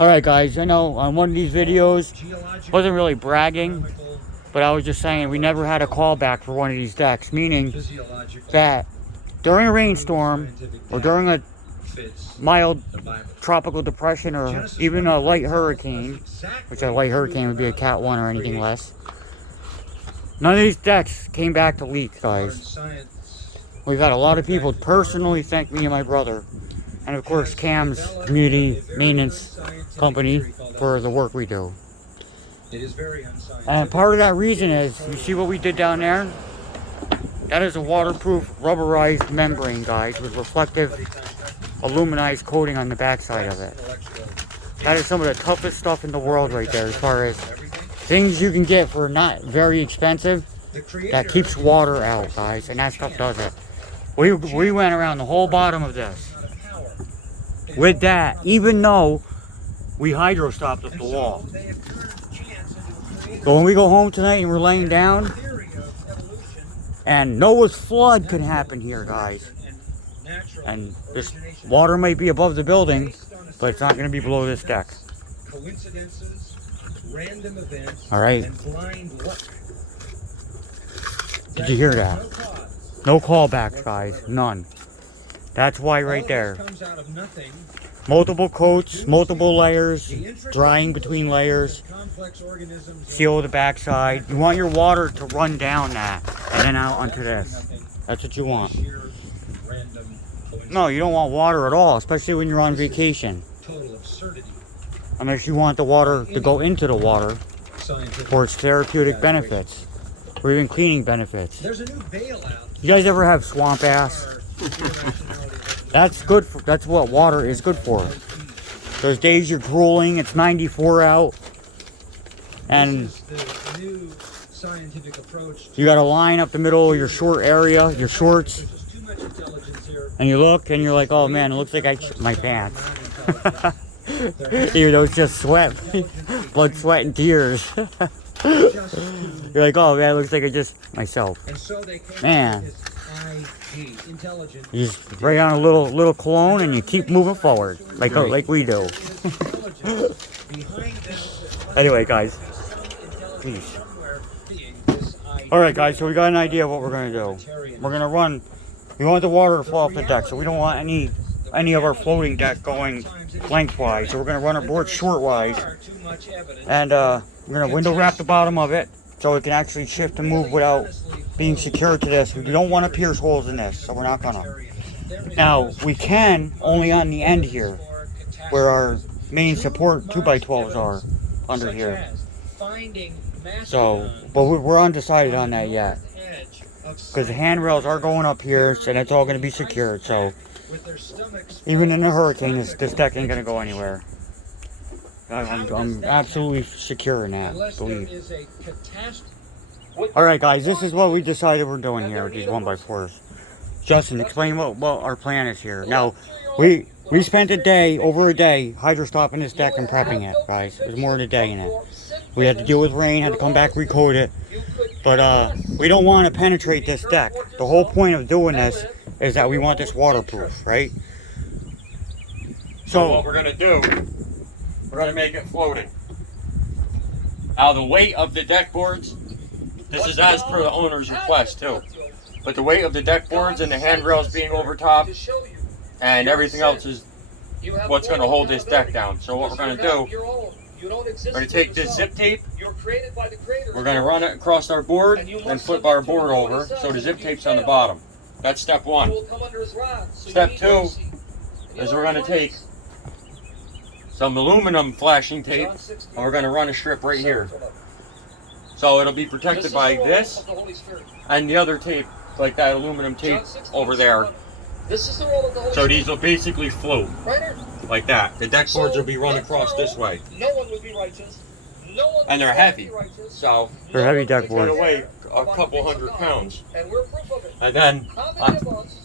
Alright guys, I know on one of these videos, wasn't really bragging, but I was just saying we never had a callback for one of these decks, meaning that during a rainstorm or during a mild tropical depression or even a light hurricane, which a light hurricane would be a Cat 1 or anything less, none of these decks came back to leak, guys. We've had a lot of people personally thank me and my brother, and of course Cam's community maintenance company, for the work we do. And part of that reason is, you see what we did down there? That is a waterproof rubberized membrane, guys, with reflective aluminized coating on the backside of it. That is some of the toughest stuff in the world right there, as far as things you can get for not very expensive that keeps water out, guys, and that stuff does it. We went around the whole bottom of this with that, even though we hydro stopped up the wall. So when we go home tonight and we're laying down, and Noah's flood could happen here, guys, and this water might be above the building, but it's not going to be below this deck. Alright. Did you hear that? No callbacks, guys. None. That's why right there. Multiple coats, multiple layers, drying between layers, seal the backside. You want your water to run down that and then out onto this. That's what you want. No, you don't want water at all, especially when you're on vacation. Unless you want the water to go into the water for its therapeutic benefits, or even cleaning benefits. You guys ever have swamp ass? That's good for, that's what water is good for. Those days you're drooling, it's 94 out, and you got a line up the middle of your short area, your shorts, and you look and you're like, oh man, it looks like I shit my pants. Even though it's just sweat, blood, sweat, and tears. You're like, oh man, it looks like I just myself. Man, you just spray on a little cologne and you keep moving forward, like we do. Anyway, guys, please. All right, guys. So we got an idea of what we're gonna do. We're gonna run. We want the water to fall off the deck, so we don't want any of our floating deck going lengthwise. So we're gonna run our board shortwise, and we're gonna window wrap the bottom of it so it can actually shift and move without being secured to this. We don't want to pierce holes in this, so we're not gonna. Now we can only on the end here, where our main support 2x12s are under here. So, but we're undecided on that yet, because the handrails are going up here, and it's all going to be secured. So even in a hurricane, this deck ain't going to go anywhere. I'm absolutely secure in that, believe. Alright guys, this is what we decided we're doing here with these 1x4s. Justin, explain what our plan is here. Now, we spent over a day, hydro stopping this deck and prepping it, guys. It was more than a day in it. We had to deal with rain, had to come back, recoat it. But we don't want to penetrate this deck. The whole point of doing this is that we want this waterproof, right? So what we're going to do, we're going to make it floating. Now the weight of the deck boards, this is as per the owner's request too. But the weight of the deck boards and the handrails being over top and everything else is what's going to hold this deck down. So what we're going to do, we're going to take this zip tape, we're going to run it across our board and flip our board over so the zip tape's on the bottom. That's step one. Step two is we're going to take some aluminum flashing tape and we're going to run a strip right here. So it'll be protected by this and the other tape, like that aluminum tape over there. So these will basically float like that. The deck boards will be run across this way. And they're heavy. So they're heavy deck boards. They weigh a couple 100 pounds. And then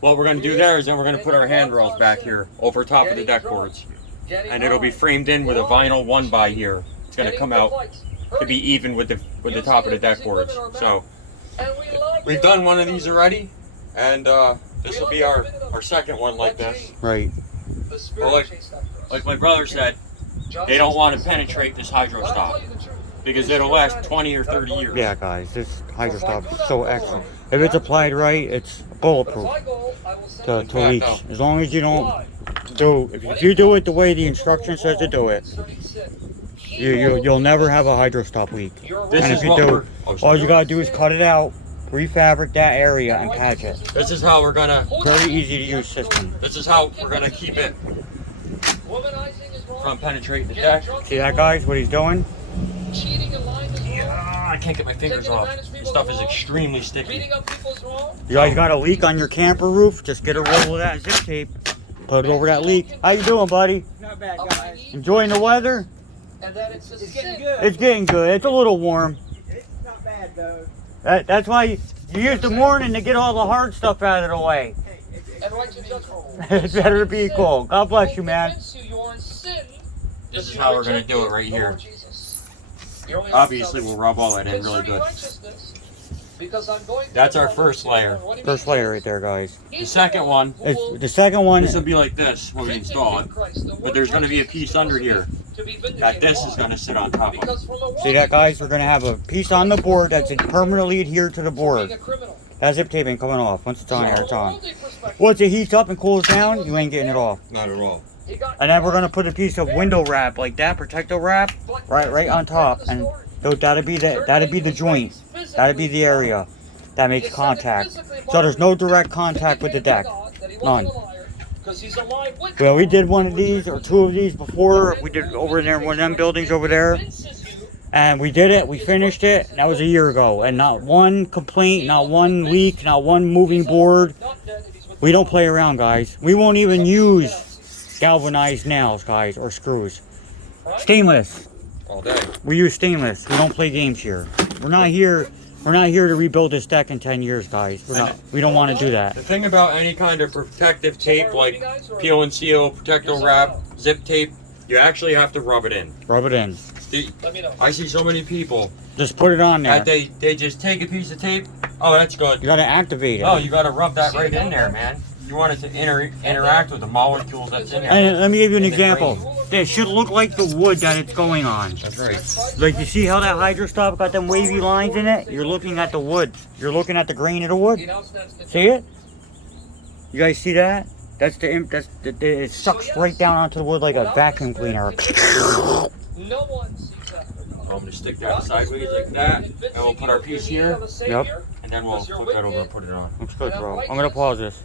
what we're going to do there is then we're going to put our handrails back here over top of the deck boards. And it'll be framed in with a vinyl 1x here. It's going to come out to be even with the top of the deck boards. So we've done one of these already, and this will be our second one like this. Right. Well, like my brother said, they don't want to penetrate this hydro stop because it'll last 20 or 30 years. Yeah, guys, this hydro stop is so excellent. If it's applied right, it's bulletproof to leaks. As long as you don't if you do it the way the instruction says to do it, you'll never have a hydro stop leak. This And is if you what do, we're, all you gotta do is cut it out, refabric that area, and patch it. this is how we're gonna, Very easy to use system. this is how we're gonna keep it from penetrating the deck. See that, guys? What he's doing? I can't get my fingers off. This stuff is extremely sticky. You guys got a leak on your camper roof? Just get a roll of that zip tape, put it over that leak. How you doing, buddy? Not bad, guys. Enjoying the weather? It's getting good. It's getting good. It's a little warm. It's not bad, though. That's why you use the morning to get all the hard stuff out of the way. It's better to be cold. God bless you, man. This is how we're gonna do it right here. Obviously, we'll rub all that in really good. That's our first layer. First layer right there, guys. The second one, The second one, this will be like this when we install it. But there's going to be a piece under here that this is going to sit on top of. see that, guys? We're going to have a piece on the board that's permanently adhered to the board. That zip tape ain't coming off. Once it's on there, it's on. Once it heats up and cools down, you ain't getting it off. Not at all. And then we're going to put a piece of window wrap like that, protective wrap, right on top. And that'd be the joint. That'd be the area that makes contact. So there's no direct contact with the deck. None. Well, we did one of these or two of these before. We did over there in one of them buildings over there. And we did it. We finished it. That was a year ago. And not one complaint, not one leak, not one moving board. We don't play around, guys. We won't even use galvanized nails, guys, or screws. Stainless. All day. We use stainless. We don't play games here. We're not here to rebuild this deck in 10 years, guys. We don't want to do that. The thing about any kind of protective tape like peel and seal, protective wrap, zip tape, you actually have to rub it in. Rub it in. I see so many people Just put it on there. that they just take a piece of tape. Oh, that's good. You gotta activate it. Oh, you got to rub that right in there, man. You want it to interact with the molecules that's in there. And let me give you an example. It should look like the wood that it's going on. That's right. Like, you see how that hydro stop got them wavy lines in it? You're looking at the wood. You're looking at the grain of the wood. See it? You guys see that? It sucks right down onto the wood like a vacuum cleaner. I'm going to stick that sideways like that, and we'll put our piece here, Yep. and then we'll flip that over and put it on. Looks good, bro. I'm gonna pause this.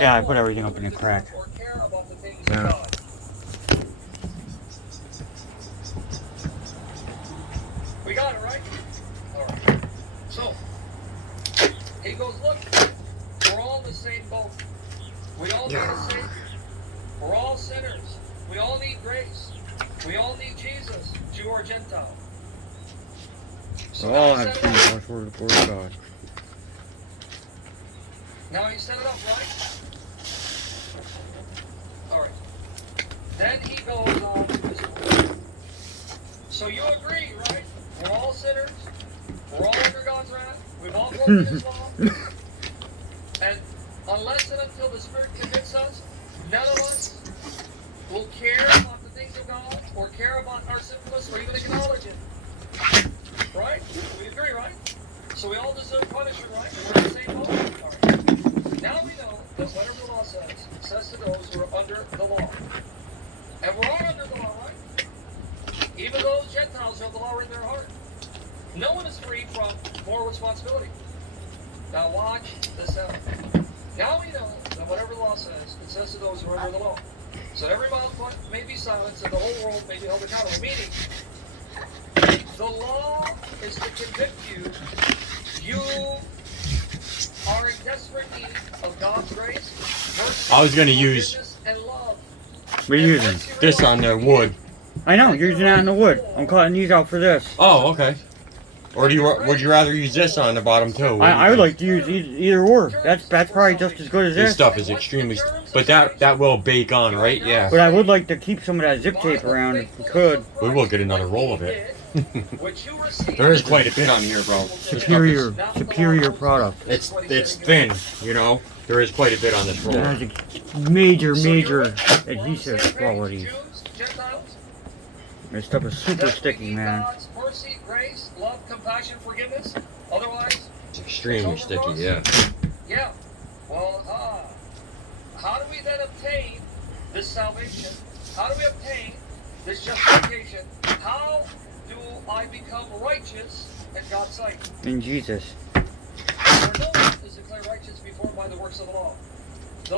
Yeah, I put everything up in the crack. Yeah. We got it, right? Alright. So, he goes, look, we're all in the same boat. We all need a Savior. We're all sinners. We all need grace. We all need Jesus, Jew or Gentile. So We all now have he set seen it up. the word of God. Now he set it up, right? Alright. Then he goes on to this one. So you agree, right? We're all sinners. We're all under God's wrath. We've all broken His law. And unless and until the Spirit convicts us, none of us will care about the things of God or care about our sinfulness or even acknowledge it. Right? We agree, right? So we all deserve punishment, right? We're in the same boat. All right. Now we know that whatever the law says, it says to those who are under the law. And we're all under the law, right? Even those Gentiles who have the law in their heart. No one is free from moral responsibility. Now watch this out. Now we know that whatever the law says, it says to those who are under the law. So every mouth may be silenced and the whole world may be held accountable. Meaning, the law is to convict you. You are in desperate need of God's grace. Mercy, I was gonna use forgiveness, and love. What are you using? this on the wood. I know, you're using that in the wood. I'm cutting these out for this. Oh, okay. Or would you rather use this on the bottom too? I would like to use either or. That's probably just as good as This this. stuff is extremely, but that will bake on, right? Yeah. But I would like to keep some of that zip tape around if we could. We will get another roll of it. There is quite a bit on here, bro. Superior product. It's thin, you know. There is quite a bit on this It roller. has a major, So major you're on the adhesive same page, qualities. Jews, Gentiles? This stuff is super That we sticky, need man. God's mercy, grace, love, compassion, forgiveness. Otherwise, It's extremely sticky, yeah. yeah. Well, how do we then obtain this salvation? How do we obtain this justification? How do I become righteous in God's sight? In Jesus. For no one is declared righteous before by the works of the law.